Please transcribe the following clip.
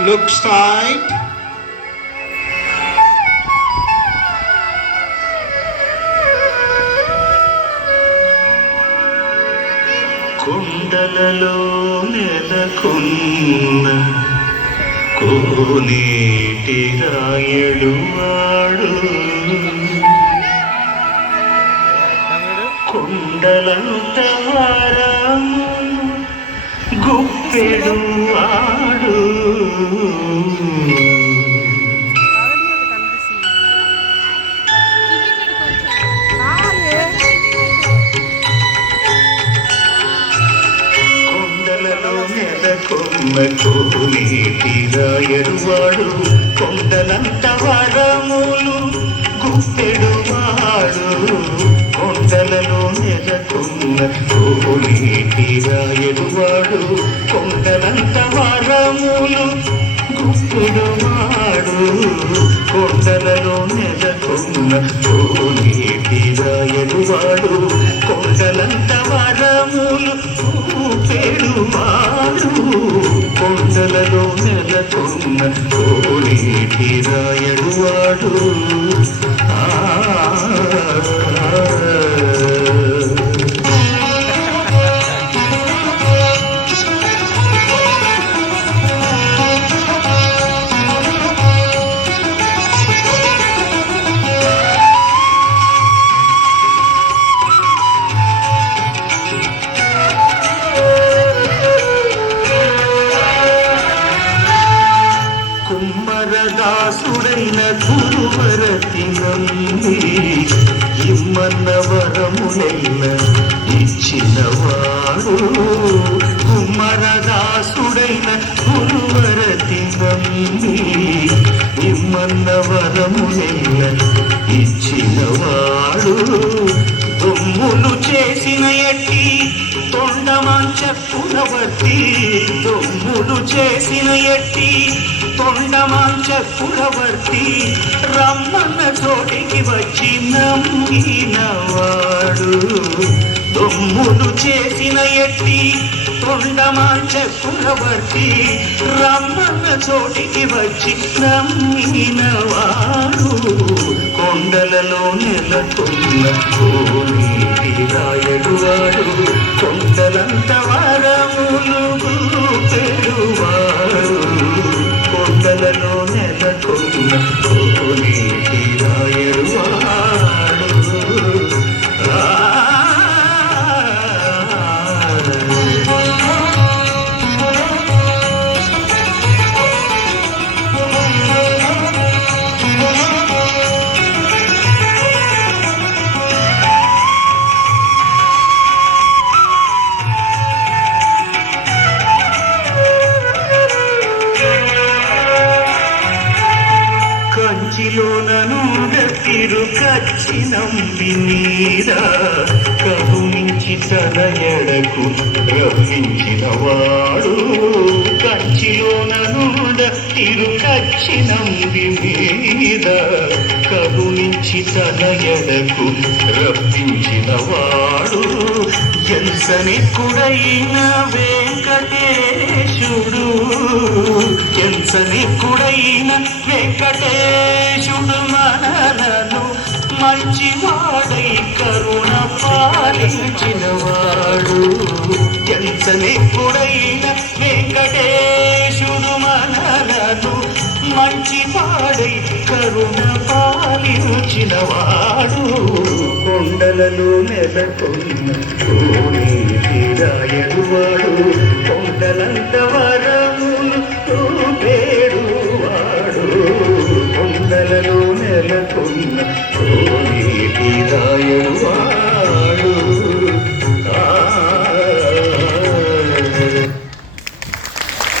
Look side. కొండలలో నెలకొన్న కోనేటి రాయడు వాడు కొండలంత వరము గుప్పెడు వాడు కోనేటి రాయడువాడు కొండలంత వరములు గుప్పెడువాడు కొండలలో నెలకొన్న కోనేటి రాయడువాడు కొండలంత వరములు గుప్పెడువాడు కొండలలో నెలకొన్న కోనేటి రాయడువాడు కొండలంత వరములు గుప్పెడువాడు కొండలలో నెలకొన్న కోనేటి రాయడువాడు కుమ్మరదాసుడైన గురువరతి నమ్మి ఇమ్మన్న వరములెల్ల ఇచ్చినవాడు కుమ్మరదాసుడైన గురువరతి నమ్మి ఇమ్మన్న వరములెల్ల ఇచ్చినవాడు దొమ్ములు చేసిన ఎట్టి తొండమంచ కులవర్తి దొమ్ములు చేసిన ఎట్టి తొండమంచ కులవర్తి రమ్మన్న చోటికి వచ్చి నమ్మినవాడు దొమ్ములు చేసిన ఎట్టి తొండమంచ కులవర్తి రమ్మన్న చోటికి వచ్చి నమ్మినవాడు కొండలలో నెలకొన్న కోనేటి రాయడువాడు కొండలంత వరములు గుప్పెడువాడు కొండలలో నెలకొన్న కోనేటి రాయడువాడు కంచిలోనను తిరుకచ్చినంబి మీద కరుణించి తన ఎడకు రప్పించినవాడు కంచిలోనను తిరుకచ్చినంబి మీద కరుణించి తన ఎడకు రప్పించినవాడు ఎంతనెక్కుడైన వెంకటేశుడు ఎంతనెక్కుడైన వెంకటేశుడు మనలను మంచివాడై కరుణ పాలించినవాడు ఎంతనెక్కుడైన వెంకటేశుడు మనలను మంచివాడై కరుణ పాలించినవాడు కొండలలో నెలకొన్న కోనేటి రాయడువాడు కొండలంత వరములు చూపేడువాడు కొండలలో నెలకొన్న కోనేటి రాయడువాడు